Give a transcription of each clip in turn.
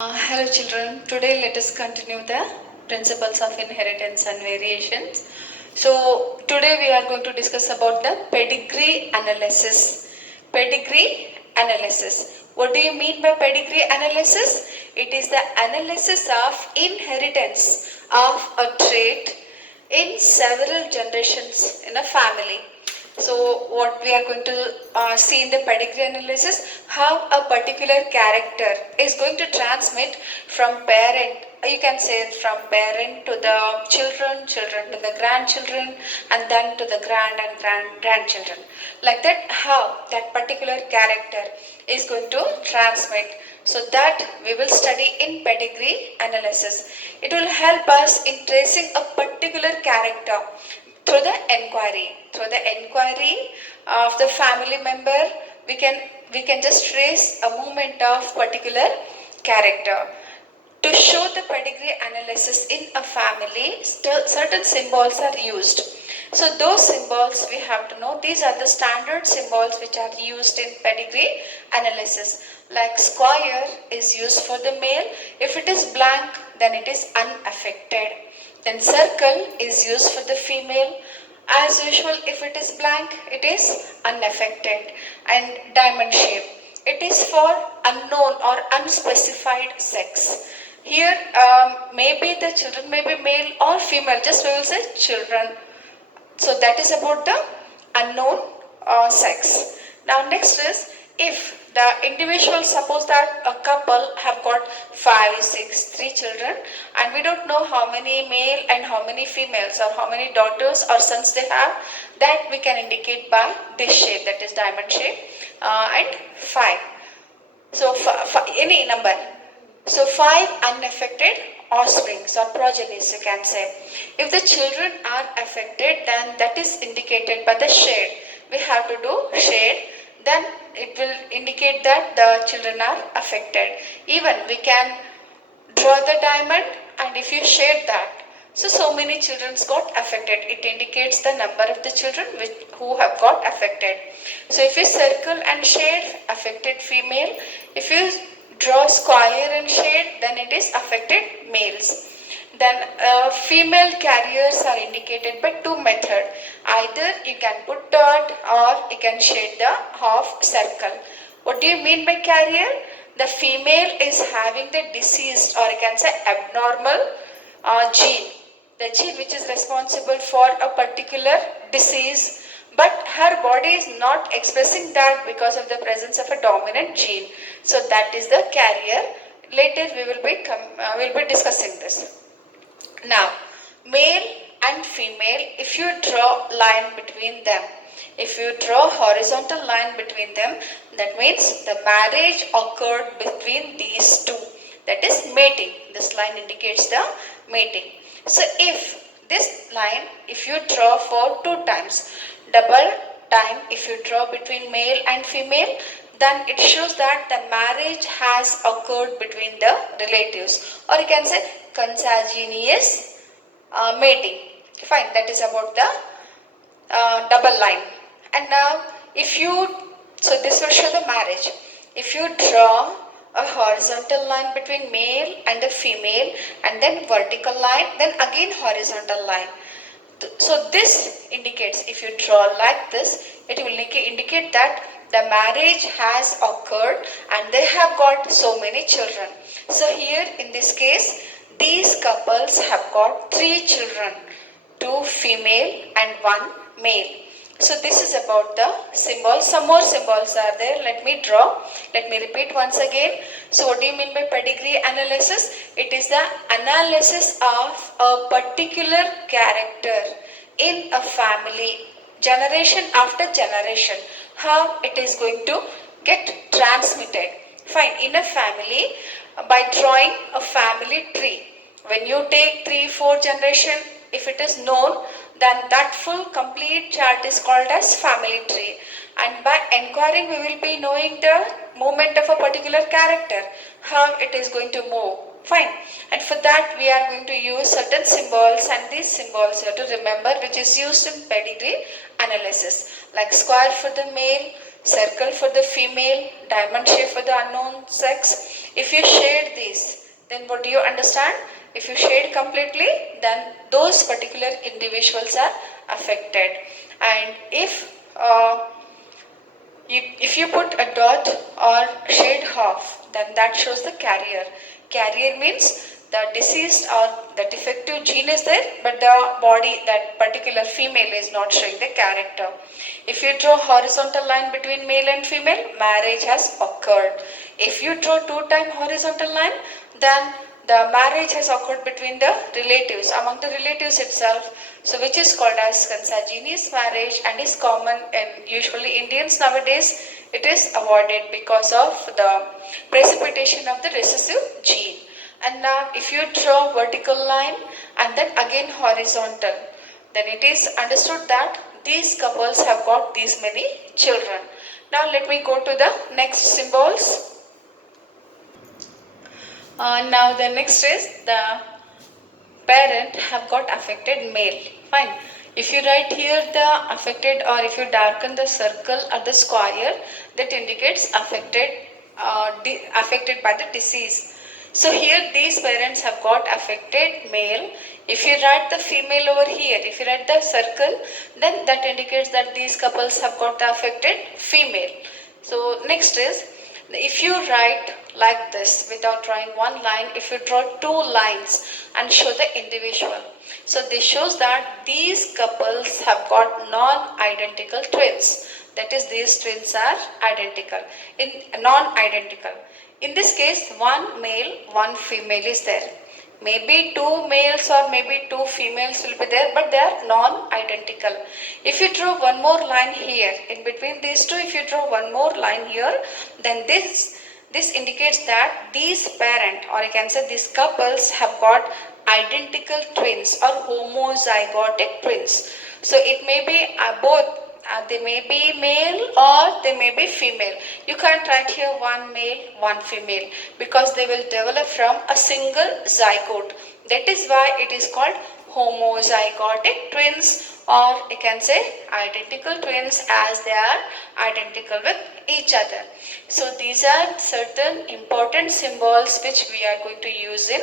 Hello children, today let us continue the principles of inheritance and variations. So today we are going to discuss about the pedigree analysis. Pedigree analysis. What do you mean by pedigree analysis? It is the analysis of inheritance of a trait in several generations in a family. So what we are going to see in the pedigree analysis, how a particular character is going to transmit from parent, you can say from parent to the children, children to the grandchildren, and then to the grandchildren. Like that, how that particular character is going to transmit. So that we will study in pedigree analysis. It will help us in tracing a particular character through the enquiry. Through the enquiry of the family member, we can just trace a movement of particular character. To show the pedigree analysis in a family, certain symbols are used. So those symbols we have to know. These are the standard symbols which are used in pedigree analysis. Like square is used for the male. If it is blank, then it is unaffected. Then circle is used for the female. As usual, if it is blank, it is unaffected. And diamond shape, it is for unknown or unspecified sex. Here, maybe the children may be male or female, just we will say children. So that is about the unknown sex. Now next is, if the individual, suppose that a couple have got 5, 6, 3 children, and we don't know how many male and how many females or how many daughters or sons they have, that we can indicate by this shape, that is diamond shape, and 5. So any number. So 5 unaffected offsprings or progenies, you can say. If the children are affected, then that is indicated by the shade. We have to do shade, then it will indicate that the children are affected. Even we can draw the diamond, and if you shade that, so many children got affected. It indicates the number of the children who have got affected. So if you circle and shade, affected female. If you draw square and shade, then it is affected males. Then female carriers are indicated by 2 methods. Either you can put dot or you can shade the half circle. What do you mean by carrier? The female is having the diseased, or you can say abnormal gene. The gene which is responsible for a particular disease, but her body is not expressing that because of the presence of a dominant gene. So that is the carrier. Later we will be discussing this. Now, male and female, if you draw line between them, if you draw horizontal line between them, that means the marriage occurred between these two. That is mating. This line indicates the mating. So if this line, if you draw for 2 times, double time, if you draw between male and female, then it shows that the marriage has occurred between the relatives, or you can say consanguineous mating. Fine, that is about the double line. And now if you, so this will show the marriage. If you draw a horizontal line between male and the female, and then vertical line, then again horizontal line. So this indicates, if you draw like this, it will indicate that the marriage has occurred and they have got so many children. So here in this case, these couples have got 3 children, 2 female and 1 male. So this is about the symbols. Some more symbols are there. Let me draw. Let me repeat once again. So what do you mean by pedigree analysis? It is the analysis of a particular character in a family, generation after generation, how it is going to get transmitted. Fine, in a family, by drawing a family tree. When you take 3, 4 generation, if it is known, then that full complete chart is called as family tree. And by inquiring, we will be knowing the movement of a particular character, how it is going to move. Fine. And for that, we are going to use certain symbols, and these symbols you have to remember, which is used in pedigree analysis. Like square for the male, circle for the female, diamond shape for the unknown sex. If you shade these, then what do you understand? If you shade completely, then those particular individuals are affected. And if you put a dot or shade half, then that shows the carrier. Carrier means the deceased or the defective gene is there, but the body, that particular female, is not showing the character. If you draw horizontal line between male and female, marriage has occurred. If you draw two-time horizontal line, then the marriage has occurred between the relatives, among the relatives itself, so which is called as consanguineous marriage and is common in usually Indians nowadays. It is avoided because of the precipitation of the recessive gene. And now if you draw vertical line and then again horizontal, then it is understood that these couples have got these many children. Now let me go to the next symbols. Now the next is the parent have got affected male. Fine. If you write here the affected, or if you darken the circle or the square, that indicates affected, affected by the disease. So here these parents have got affected male. If you write the female over here, if you write the circle, then that indicates that these couples have got the affected female. So next is, if you write like this without drawing one line, if you draw two lines and show the individual, so this shows that these couples have got non-identical twins. That is, these twins are identical, in non-identical. In this case, one male, one female is there. Maybe two males or maybe two females will be there, but they are non-identical. If you draw one more line here, in between these two, if you draw one more line here, then this indicates that these parent, or you can say these couples, have got identical twins or homozygotic twins. So it may be both. They may be male or they may be female. You can't write here one male, one female, because they will develop from a single zygote. That is why it is called homozygotic twins, or you can say identical twins, as they are identical with each other. So these are certain important symbols which we are going to use in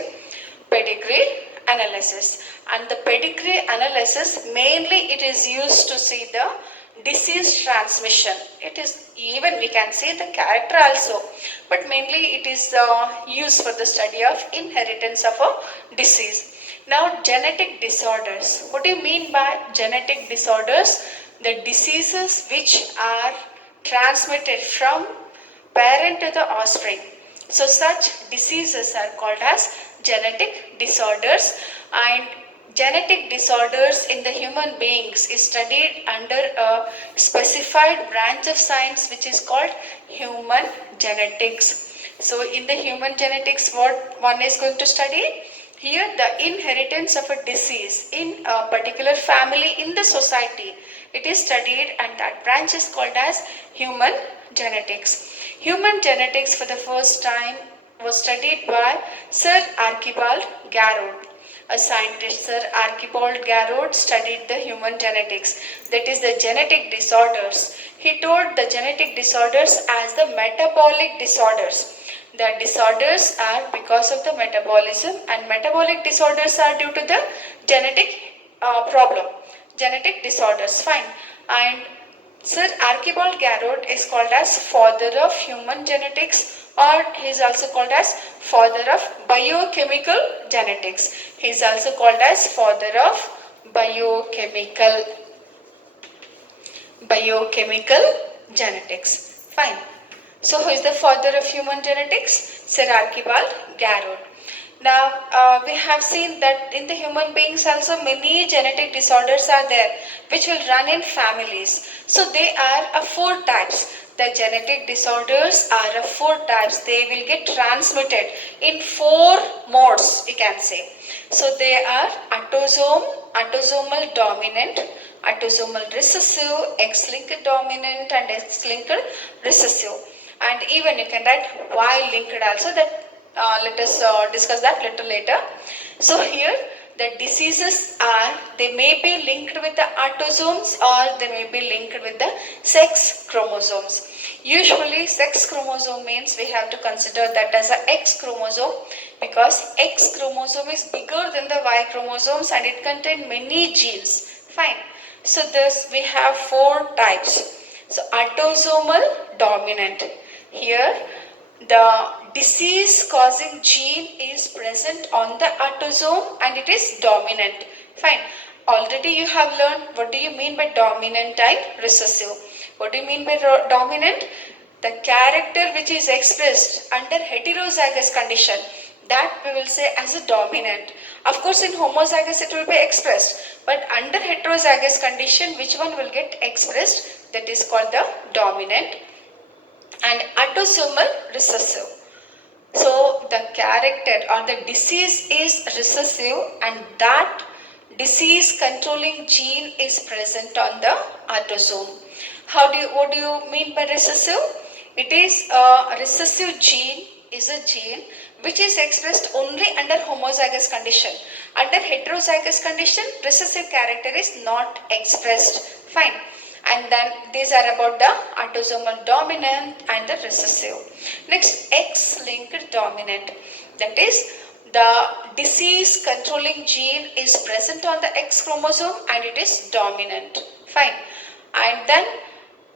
pedigree analysis. And the pedigree analysis, mainly it is used to see the disease transmission. It is, even we can see the character also, but mainly it is used for the study of inheritance of a disease. Now genetic disorders. What do you mean by genetic disorders? The diseases which are transmitted from parent to the offspring. So such diseases are called as genetic disorders, and genetic disorders in the human beings is studied under a specified branch of science which is called human genetics. So in the human genetics, what one is going to study? Here the inheritance of a disease in a particular family in the society, it is studied, and that branch is called as human genetics. Human genetics for the first time was studied by Sir Archibald Garrod. A scientist, Sir Archibald Garrod, studied the human genetics, that is the genetic disorders. He told the genetic disorders as the metabolic disorders. The disorders are because of the metabolism, and metabolic disorders are due to the genetic problem, genetic disorders. Fine. And Sir Archibald Garrod is called as father of human genetics, or he is also called as father of biochemical genetics. He is also called as father of biochemical genetics. Fine. So who is the father of human genetics? Sir Archibald Garrod. Now we have seen that in the human beings also many genetic disorders are there which will run in families. So they are of four types. The genetic disorders are of four types. They will get transmitted in four modes, you can say. So they are autosomal dominant, autosomal recessive, X-linked dominant, and X-linked recessive. And even you can write Y-linked also. That let us discuss that little later. So here The diseases are, they may be linked with the autosomes or they may be linked with the sex chromosomes. Usually sex chromosome means we have to consider that as a X chromosome, because X chromosome is bigger than the Y chromosomes and it contains many genes. Fine. So this we have four types. So autosomal dominant. Here the disease causing gene is present on the autosome and it is dominant. Fine. Already you have learned what do you mean by dominant type recessive. What do you mean by dominant? The character which is expressed under heterozygous condition, that we will say as a dominant. Of course in homozygous it will be expressed, but under heterozygous condition which one will get expressed, that is called the dominant. And autosomal recessive. So the character or the disease is recessive and that disease controlling gene is present on the autosome. What do you mean by recessive? It is a recessive gene is a gene which is expressed only under homozygous condition. Under heterozygous condition, recessive character is not expressed. Fine. And then these are about the autosomal dominant and the recessive. Next, X-linked dominant. That is, the disease controlling gene is present on the X chromosome and it is dominant. Fine. And then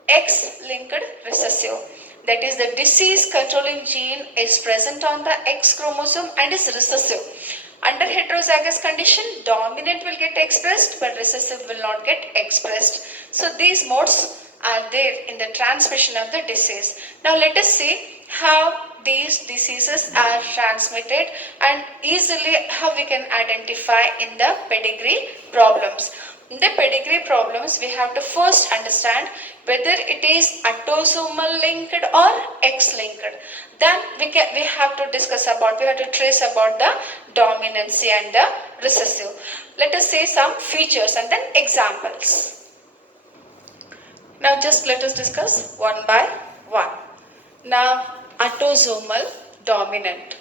X-linked recessive. That is, the disease controlling gene is present on the X chromosome and is recessive. Under heterozygous condition, dominant will get expressed but recessive will not get expressed. So these modes are there in the transmission of the disease. Now let us see how these diseases are transmitted and easily how we can identify in the pedigree problems. In the pedigree problems, we have to first understand whether it is autosomal linked or X-linked. Then we have to trace about the dominancy and the recessive. Let us say some features and then examples. Now just let us discuss one by one. Now autosomal dominant.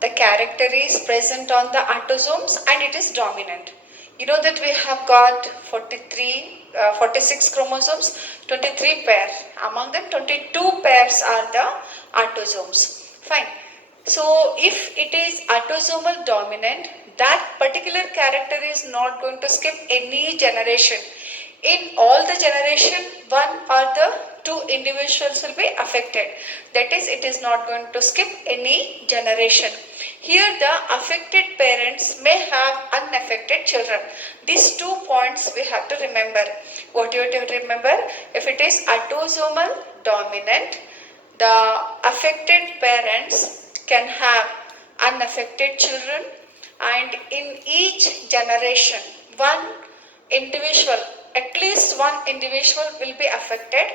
The character is present on the autosomes and it is dominant. You know that we have got 46 chromosomes, 23 pairs. Among them 22 pairs are the autosomes. Fine. So if it is autosomal dominant, that particular character is not going to skip any generation. In all the generation, one or the two individuals will be affected. That is, it is not going to skip any generation. Here the affected parents may have unaffected children. These 2 points we have to remember. What you have to remember? If it is autosomal dominant, the affected parents can have unaffected children, and in each generation, at least one individual will be affected,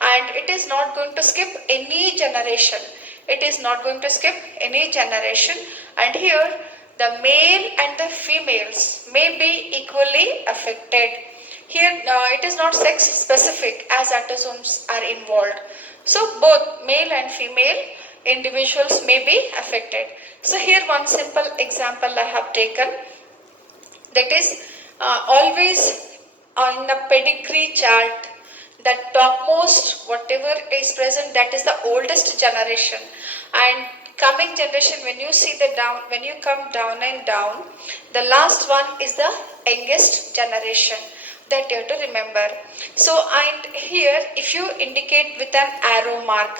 and it is not going to skip any generation. It is not going to skip any generation, and here the male and the females may be equally affected. Here it is not sex specific as autosomes are involved. So both male and female individuals may be affected. So here one simple example I have taken. That is always on the pedigree chart, the topmost whatever is present, that is the oldest generation, and coming generation, when you come down and down, the last one is the youngest generation. That you have to remember. So and here if you indicate with an arrow mark,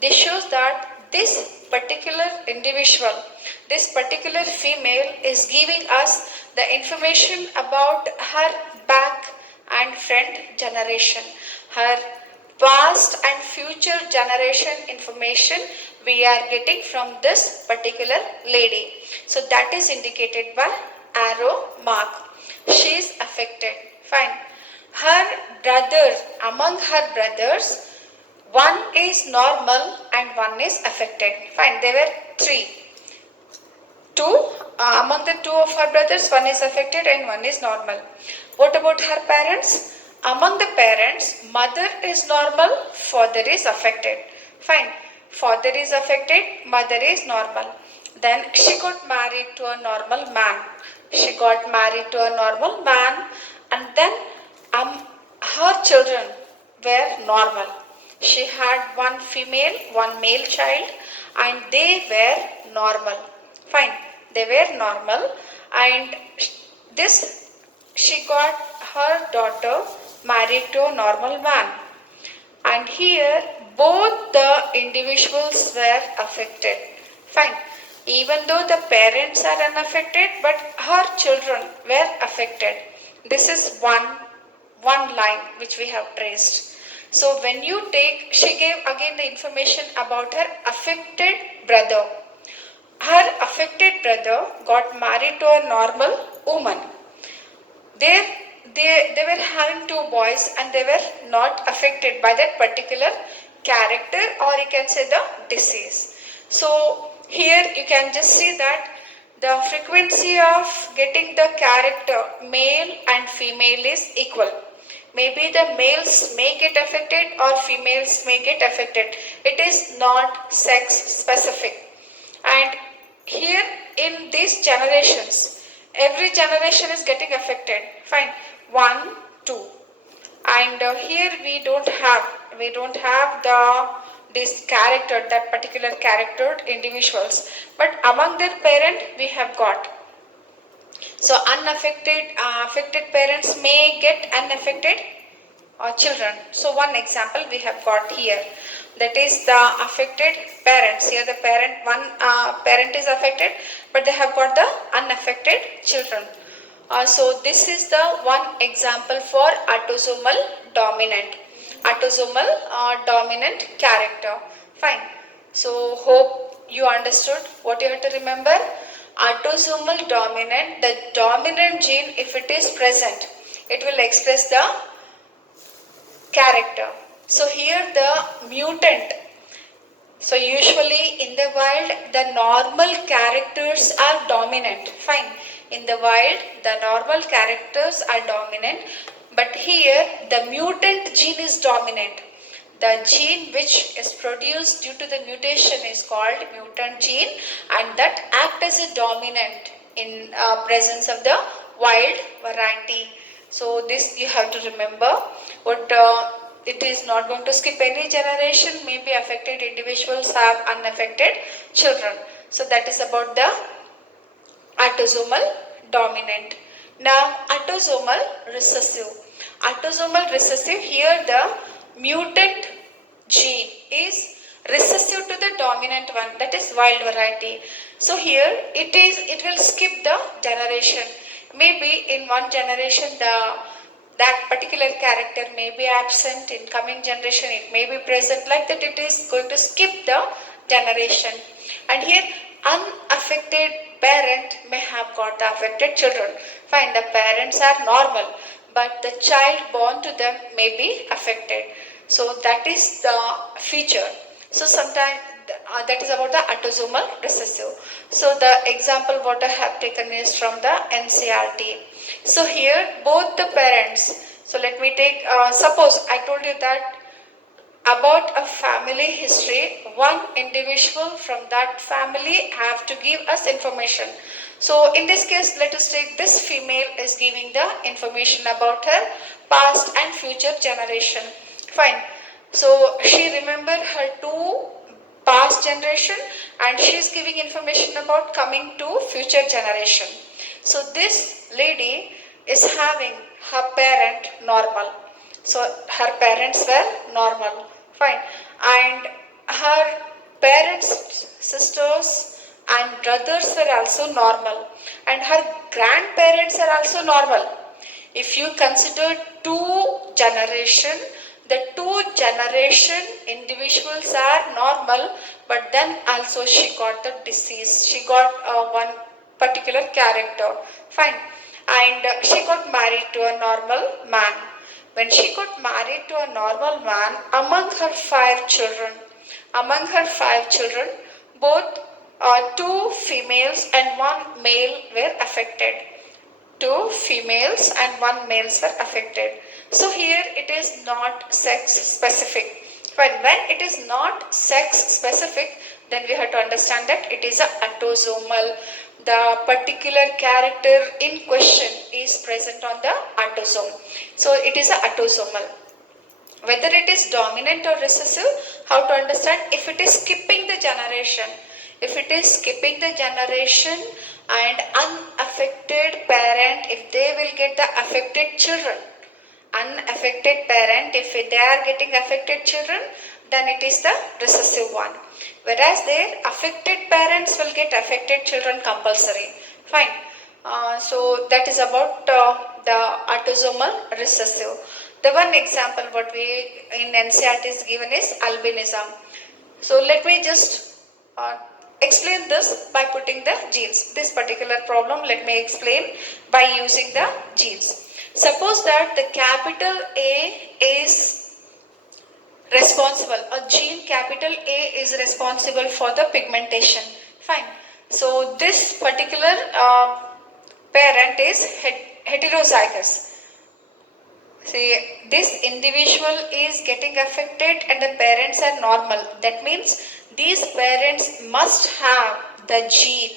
this shows that this particular individual, this particular female is giving us the information about her back and front generation, her past and future generation information we are getting from this particular lady. So that is indicated by arrow mark. She is affected. Fine. Her brothers, among her brothers, one is normal and one is affected. Fine. There were 3. Among the 2 of her brothers, one is affected and one is normal. What about her parents? Among the parents, mother is normal, father is affected. Fine. Father is affected, mother is normal. then she got married to a normal man. She got married to a normal man, and then her children were normal. She had one female, one male child, and they were normal. Fine, they were normal, and this she got her daughter married to a normal man. And here both the individuals were affected. Fine. Even though the parents are unaffected, but her children were affected. This is one line which we have traced. So when you take, she gave again the information about her affected brother. Her affected brother got married to a normal woman. They, they were having two boys and they were not affected by that particular character, or you can say the disease. So here you can just see that the frequency of getting the character male and female is equal. Maybe the males may get affected or females may get affected. It is not sex specific. And here in these generations, every generation is getting affected. Fine. 1, 2. And here we don't have the this character, that particular character individuals. But among their parent we have got. So unaffected, affected parents may get unaffected children. So one example we have got here, that is the affected parents. Here the one parent is affected, but they have got the unaffected children. So this is the one example for autosomal dominant. Autosomal dominant character. Fine. So hope you understood what you have to remember. Autosomal dominant, the dominant gene, if it is present, it will express the character. So here the mutant. So usually in the wild the normal characters are dominant. Fine. In the wild the normal characters are dominant, but here the mutant gene is dominant. The gene which is produced due to the mutation is called mutant gene, and that act as a dominant in presence of the wild variety. So this you have to remember. What it is not going to skip any generation. Maybe affected individuals have unaffected children. So that is about the autosomal dominant. Now autosomal recessive. Autosomal recessive, here the mutant gene is recessive to the dominant one, that is wild variety. So here it will skip the generation. Maybe in one generation that particular character may be absent, in coming generation it may be present, like that it is going to skip the generation. And here unaffected parent may have got the affected children. Fine, the parents are normal, but the child born to them may be affected. So that is the feature. So sometimes that is about the autosomal recessive. So the example what I have taken is from the NCERT. So here both the parents. So let me take, suppose I told you that about a family history, one individual from that family have to give us information. So in this case, let us take this female is giving the information about her past and future generation. Fine. So she remembered her two past generation and she is giving information about coming to future generation. So this lady is having her parent normal. So her parents were normal. Fine. And her parents, sisters and brothers were also normal. And her grandparents are also normal. If you consider two generation, the two generation individuals are normal, but then also she got the disease. She got one particular character. Fine. And she got married to a normal man. When she got married to a normal man, among her five children, both two females and one male were affected. Two females and one males were affected. So here it is not sex specific. But when it is not sex specific, then we have to understand that it is a autosomal. The particular character in question is present on the autosome. So it is a autosomal. Whether it is dominant or recessive, how to understand? If it is skipping the generation, if it is skipping the generation and unaffected parent, if they will get the affected children, unaffected parent, if they are getting affected children, then it is the recessive one. Whereas their affected parents will get affected children compulsory. Fine. So that is about the autosomal recessive. The one example what we in NCERT is given is albinism. So let me just explain this by putting the genes. This particular problem let me explain by using the genes. Suppose that the capital A is responsible, a gene capital A is responsible for the pigmentation. Fine. So this particular parent is heterozygous. See, this individual is getting affected and the parents are normal. That means these parents must have the gene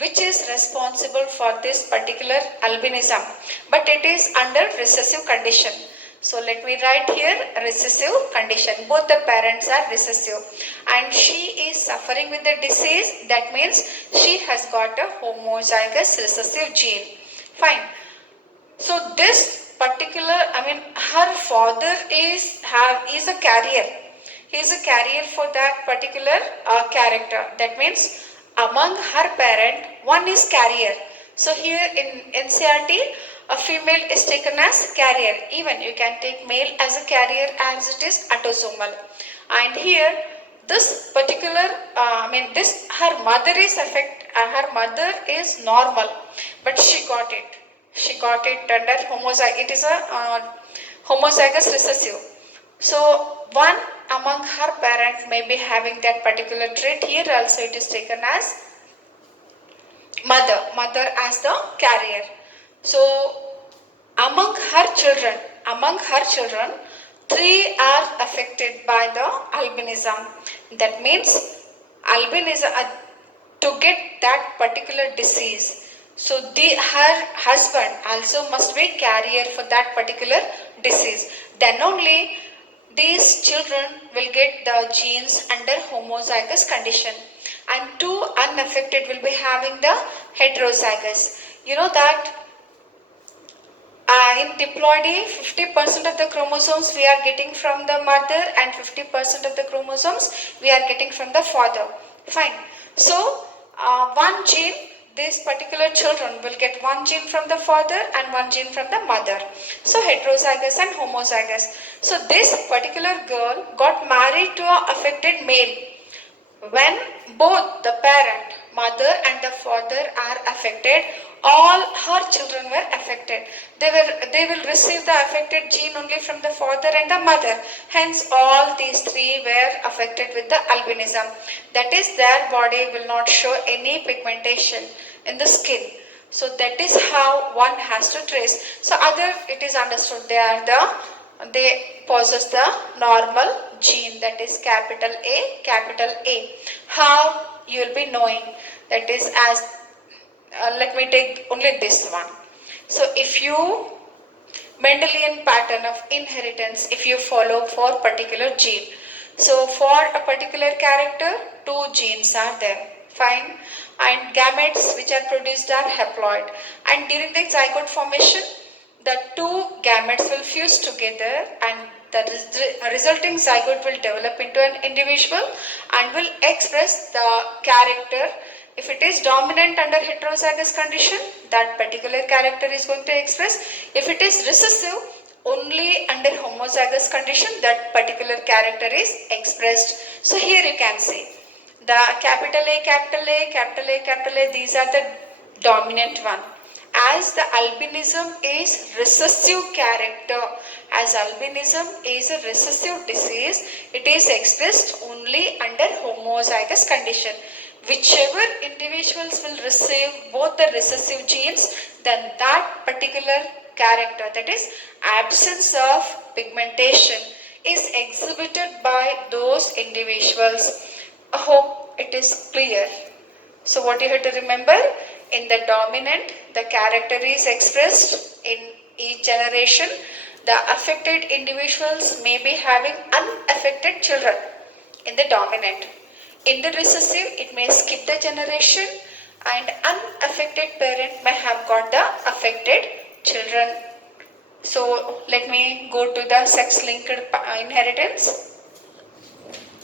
which is responsible for this particular albinism, but it is under recessive condition. So let me write here recessive condition. Both the parents are recessive and she is suffering with the disease. That means she has got a homozygous recessive gene. Fine. So this particular, her father is a carrier. He is a carrier for that particular character. That means among her parent, one is carrier. So here in NCERT, a female is taken as carrier. Even you can take male as a carrier as it is autosomal. And here this particular, her mother is her mother is normal, but she got it. She got it under homozygous. It is a homozygous recessive. So one among her parents may be having that particular trait. Here also it is taken as mother as the carrier. So among her children, three are affected by the albinism. That means albinism, to get that particular disease, so her husband also must be carrier for that particular disease. Then only these children will get the genes under homozygous condition, and two unaffected will be having the heterozygous. You know that in diploidy, 50% of the chromosomes we are getting from the mother and 50% of the chromosomes we are getting from the father. Fine. So one gene, these particular children will get one gene from the father and one gene from the mother. So heterozygous and homozygous. So this particular girl got married to an affected male. When both the parent, mother and the father are affected, all her children were affected. They will receive the affected gene only from the father and the mother. Hence all these three were affected with the albinism. That is, their body will not show any pigmentation in the skin. So that is how one has to trace. So other, it is understood they possess the normal gene, that is capital A, capital A. How you will be knowing? That is as let me take only this one. So if you Mendelian pattern of inheritance, if you follow for particular gene, so for a particular character, two genes are there. Fine. And gametes which are produced are haploid, and during the zygote formation, the two gametes will fuse together and the resulting zygote will develop into an individual and will express the character. If it is dominant under heterozygous condition, that particular character is going to express. If it is recessive, only under homozygous condition, that particular character is expressed. So here you can see the capital A, capital A, capital A, capital A, these are the dominant one. As the albinism is recessive character, as albinism is a recessive disease, it is expressed only under homozygous condition. Whichever individuals will receive both the recessive genes, then that particular character, that is absence of pigmentation, is exhibited by those individuals. I hope it is clear. So what you have to remember, in the dominant, the character is expressed in each generation. The affected individuals may be having unaffected children in the dominant. In the recessive, it may skip the generation and unaffected parent may have got the affected children. So let me go to the sex-linked inheritance.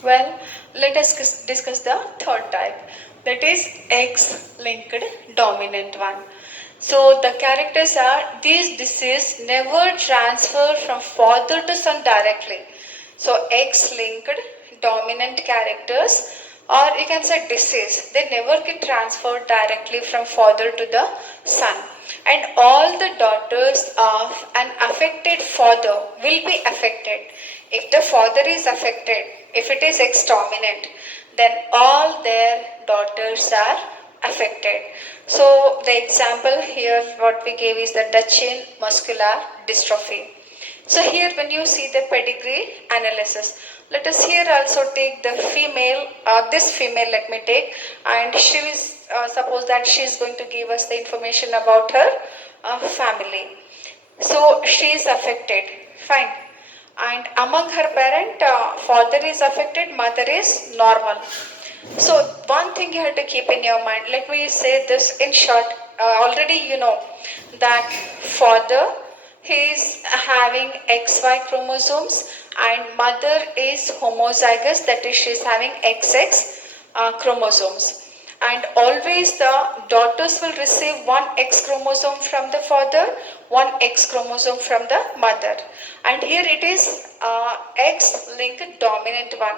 Well, let us discuss the third type, that is X-linked dominant one. So the characters are, these disease never transfer from father to son directly. So X-linked dominant characters, or you can say disease, they never get transferred directly from father to the son. And all the daughters of an affected father will be affected. If the father is affected, if it is X dominant, then all their daughters are affected. So the example here what we gave is the Duchenne muscular dystrophy. So here when you see the pedigree analysis, let us here also take the female, this female let me take, and she is, suppose that she is going to give us the information about her family. So she is affected, fine. And among her parent, father is affected, mother is normal. So one thing you have to keep in your mind, let me say this in short, already you know that father, he is having XY chromosomes and mother is homozygous, that is she is having XX chromosomes. And always the daughters will receive one X chromosome from the father, one X chromosome from the mother. And here it is X-linked dominant one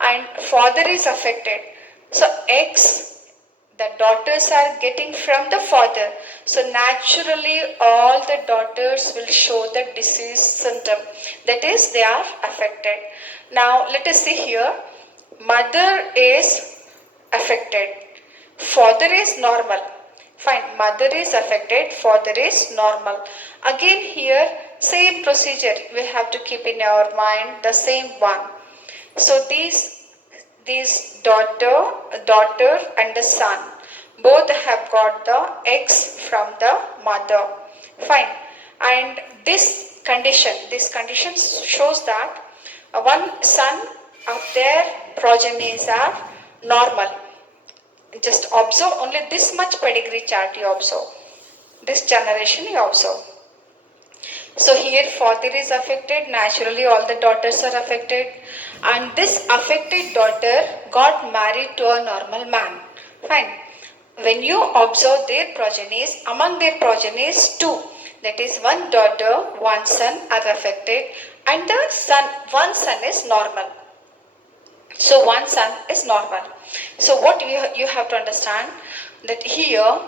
and father is affected. So X, the daughters are getting from the father. So naturally all the daughters will show the disease symptom. That is, they are affected. Now let us see here. Mother is affected. Father is normal. Fine, mother is affected, father is normal. Again here, same procedure we have to keep in our mind, the same one. So these daughter and the son, both have got the X from the mother. Fine. And this condition shows that one son of their progenies are normal. Just observe only this much pedigree chart you observe. This generation you observe. So here father is affected, naturally all the daughters are affected, and this affected daughter got married to a normal man. Fine. When you observe their progenies, among their progenies two, that is one daughter, one son are affected and the son, one son is normal. So one son is normal. So what you have to understand that here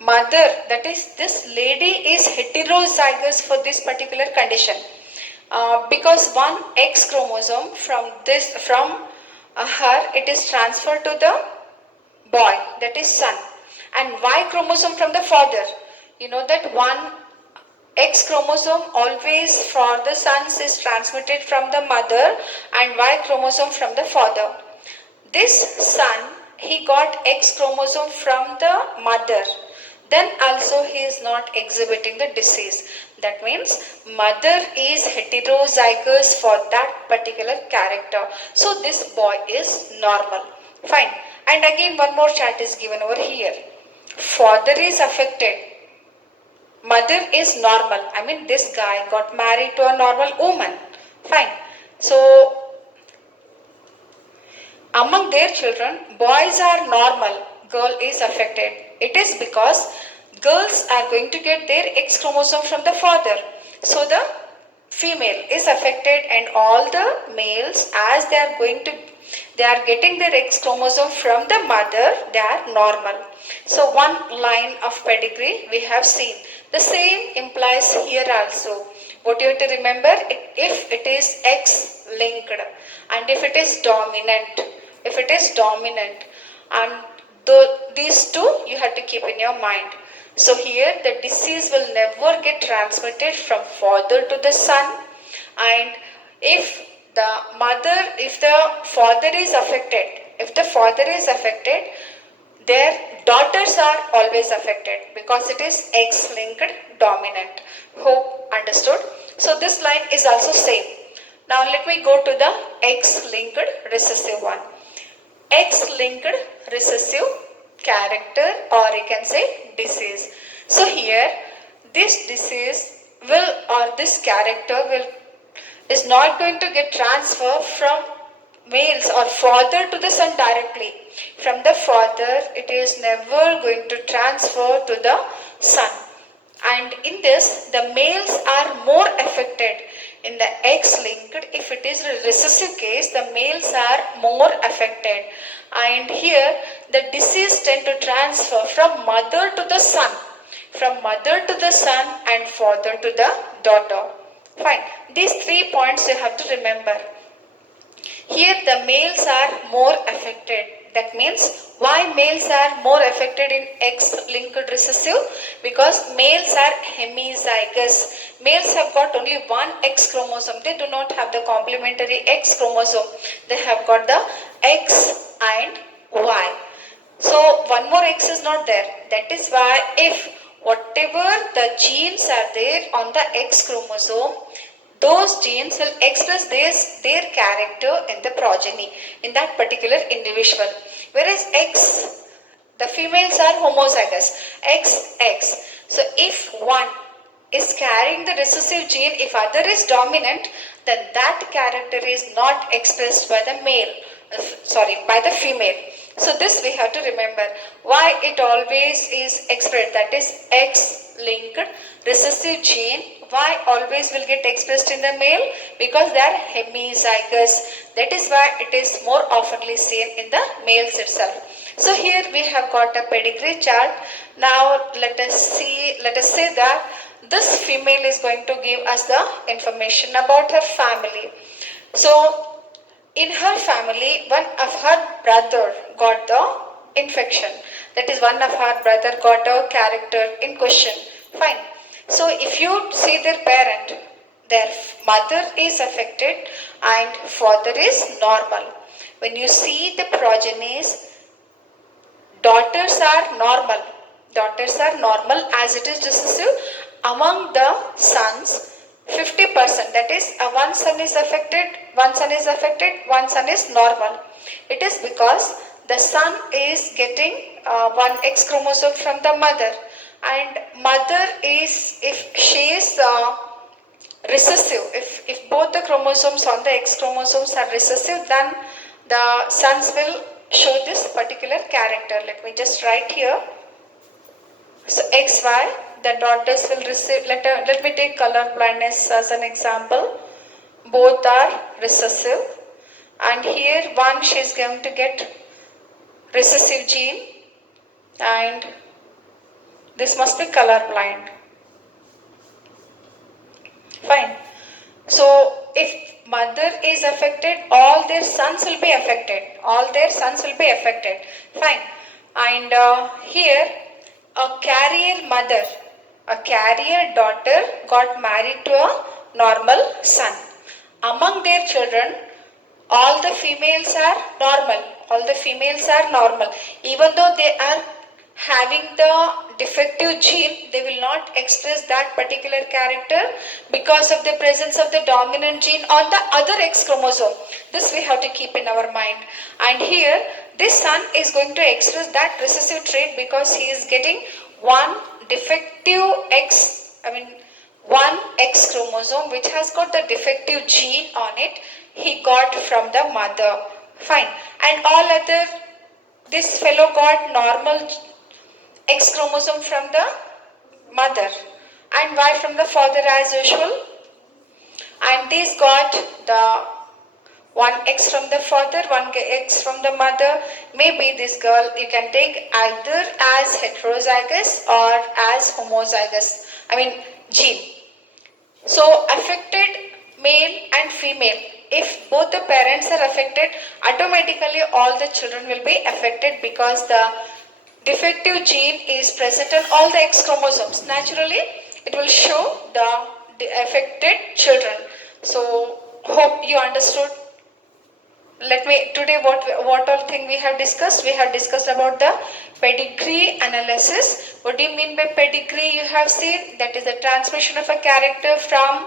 mother, that is this lady is heterozygous for this particular condition because one X chromosome from her it is transferred to the boy, that is son, and Y chromosome from the father. You know that one X chromosome always for the sons is transmitted from the mother and Y chromosome from the father. This son, he got X chromosome from the mother. Then also he is not exhibiting the disease. That means mother is heterozygous for that particular character. So this boy is normal. Fine. And again one more chart is given over here. Father is affected. Mother is normal. I mean this guy got married to a normal woman. Fine. So among their children, boys are normal, girl is affected. It is because girls are going to get their X chromosome from the father. So the female is affected and all the males as they are getting their X chromosome from the mother, they are normal. So one line of pedigree we have seen. The same implies here also. What you have to remember, if it is X linked and if it is dominant and these two you have to keep in your mind. So here the disease will never get transmitted from father to the son, and if the father is affected, if the father is affected, their daughters are always affected because it is X-linked dominant. Hope understood? So this line is also same. Now let me go to the X-linked recessive one. X-linked recessive character, or you can say disease. So here this disease will, or this character will, is not going to get transferred from males or father to the son directly. From the father it is never going to transfer to the son. And in this, the males are more affected. In the X-linked, if it is a recessive case, the males are more affected. And here, the disease tend to transfer from mother to the son, from mother to the son and father to the daughter. Fine. These 3 points you have to remember. Here the males are more affected. That means why males are more affected in X-linked recessive? Because males are hemizygous. Males have got only one X chromosome. They do not have the complementary X chromosome. They have got the X and Y. So one more X is not there. That is why if whatever the genes are there on the X chromosome, those genes will express their character in the progeny, in that particular individual. Whereas X, the females are homozygous, XX. So if one is carrying the recessive gene, if other is dominant, then that character is not expressed by the male, by the female. So this we have to remember. Why it always is expressed, that is X-linked recessive gene, why always will get expressed in the male? Because they are hemizygous. That is why it is more oftenly seen in the males itself. So here we have got a pedigree chart. Now let us say that this female is going to give us the information about her family. So in her family, one of her brother got the infection. That is, one of her brother got a character in question. Fine. So if you see their parent, their mother is affected and father is normal. When you see the progenies, daughters are normal. Daughters are normal as it is recessive. Among the sons, 50%, that is one son is affected, one son is normal. It is because the son is getting one X chromosome from the mother, and mother is, if she is recessive, if both the chromosomes on the X chromosomes are recessive, then the sons will show this particular character. Let me just write here. So XY, the daughters will receive, let me take color blindness as an example. Both are recessive, and here one she is going to get recessive gene, and this must be color blind. Fine. So if mother is affected, all their sons will be affected. All their sons will be affected. Fine. And here a carrier mother, a carrier daughter got married to a normal son. Among their children, all the females are normal. All the females are normal. Even though they are having the defective gene, they will not express that particular character because of the presence of the dominant gene on the other X chromosome. This we have to keep in our mind. And here, this son is going to express that recessive trait because he is getting one defective one X chromosome which has got the defective gene on it. He got from the mother. Fine. And all other, this fellow got normal X chromosome from the mother and Y from the father as usual. And these got the one X from the father, one X from the mother. Maybe this girl you can take either as heterozygous or as homozygous, gene. So affected male and female. If both the parents are affected, automatically all the children will be affected because the defective gene is present on all the X chromosomes. Naturally, it will show the affected children. So, hope you understood today what all thing we have discussed? We have discussed about the pedigree analysis. What do you mean by pedigree? You have seen that is the transmission of a character from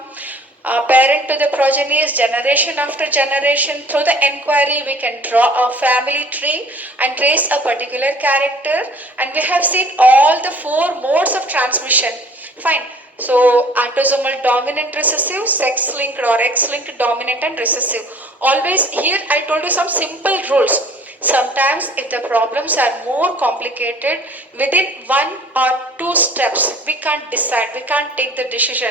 parent to the progeny is generation after generation. Through the inquiry, we can draw a family tree and trace a particular character, and we have seen all the four modes of transmission. Fine. So autosomal dominant recessive, sex linked or X linked dominant and recessive. Always here I told you some simple rules. Sometimes if the problems are more complicated, within one or two steps we can't decide, we can't take the decision.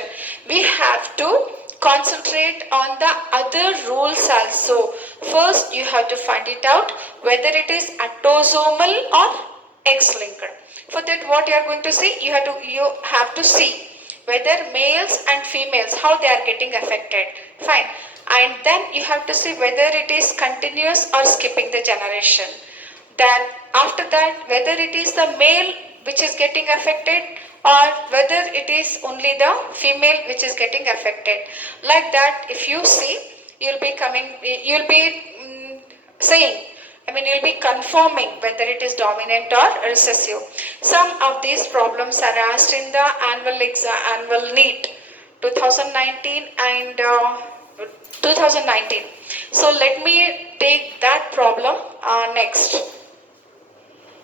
We have to concentrate on the other rules also. First you have to find it out whether it is autosomal or X linked. For that what you are going to see, you have to see whether males and females how they are getting affected. Fine. And then you have to see whether it is continuous or skipping the generation. Then after that whether it is the male which is getting affected or whether it is only the female which is getting affected. Like that if you see, you'll be saying, you'll be confirming whether it is dominant or recessive. Some of these problems are asked in the annual NEET 2019 and 2019. So let me take that problem next.